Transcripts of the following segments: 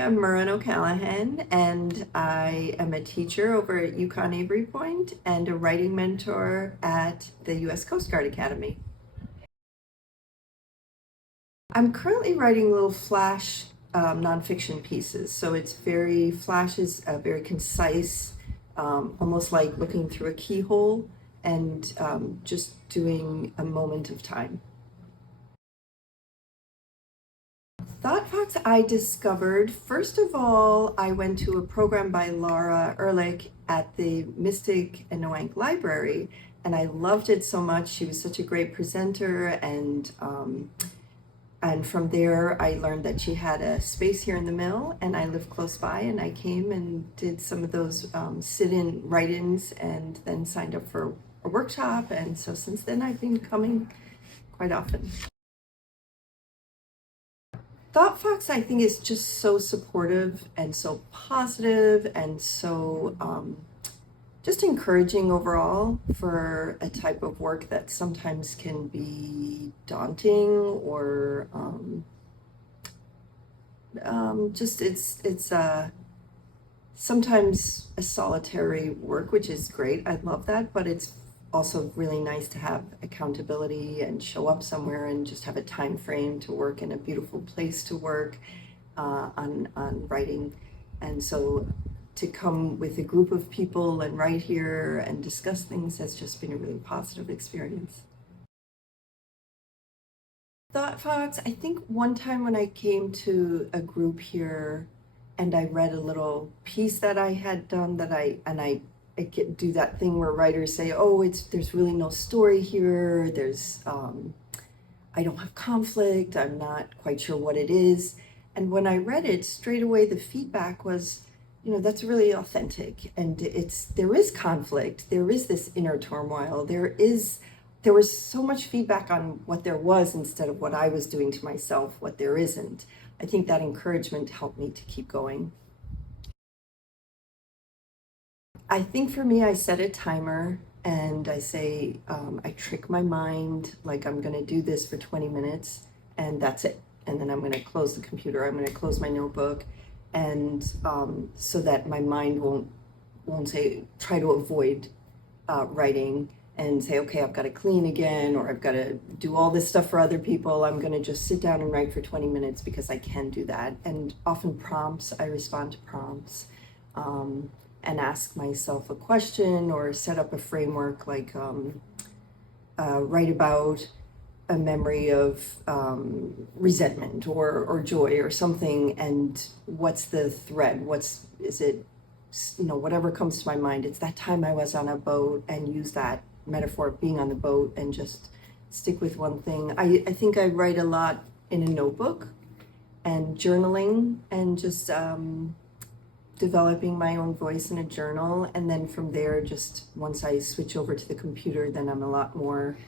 I'm Muireann O'Callaghan, and I am a teacher over at Yukon Avery Point and a writing mentor at the U.S. Coast Guard Academy. I'm currently writing little flash nonfiction pieces, so it's very flashes, very concise, almost like looking through a keyhole and just doing a moment of time. ThoughtFox I discovered, first of all, I went to a program by Laura Ehrlich at the Mystic and Noank Library, and I loved it so much. She was such a great presenter, and from there I learned that she had a space here in the mill, and I live close by, and I came and did some of those sit-in write-ins and then signed up for a workshop, and so since then I've been coming quite often. ThoughtFox, I think, is just so supportive and so positive and so just encouraging overall for a type of work that sometimes can be daunting or just it's sometimes a solitary work, which is great. I love that, but it's also really nice to have accountability and show up somewhere and just have a time frame to work in a beautiful place to work on writing. And so to come with a group of people and write here and discuss things has just been a really positive experience. ThoughtFox, I think one time when I came to a group here and I read a little piece that I had done that I do that thing where writers say, oh, there's really no story here, I don't have conflict, I'm not quite sure what it is. And when I read it, straight away the feedback was, that's really authentic, and there is conflict, there is this inner turmoil, there was so much feedback on what there was instead of what I was doing to myself, what there isn't. I think that encouragement helped me to keep going. I think for me, I set a timer and I say, I trick my mind, like I'm gonna do this for 20 minutes and that's it. And then I'm gonna close the computer, I'm gonna close my notebook, and so that my mind won't say, try to avoid writing and say, okay, I've gotta clean again, or I've gotta do all this stuff for other people. I'm gonna just sit down and write for 20 minutes because I can do that. And often prompts, I respond to prompts. And ask myself a question or set up a framework like write about a memory of resentment or joy or something, and what's the thread, whatever comes to my mind. It's that time I was on a boat, and use that metaphor of being on the boat and just stick with one thing. I think I write a lot in a notebook and journaling and just developing my own voice in a journal, and then from there, just once I switch over to the computer, then I'm a lot more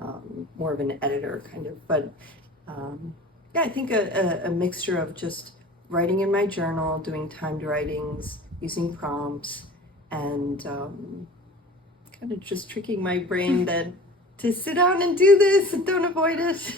of an editor kind of. But yeah, I think a mixture of just writing in my journal, doing timed writings, using prompts, and kind of just tricking my brain that to sit down and do this and don't avoid it.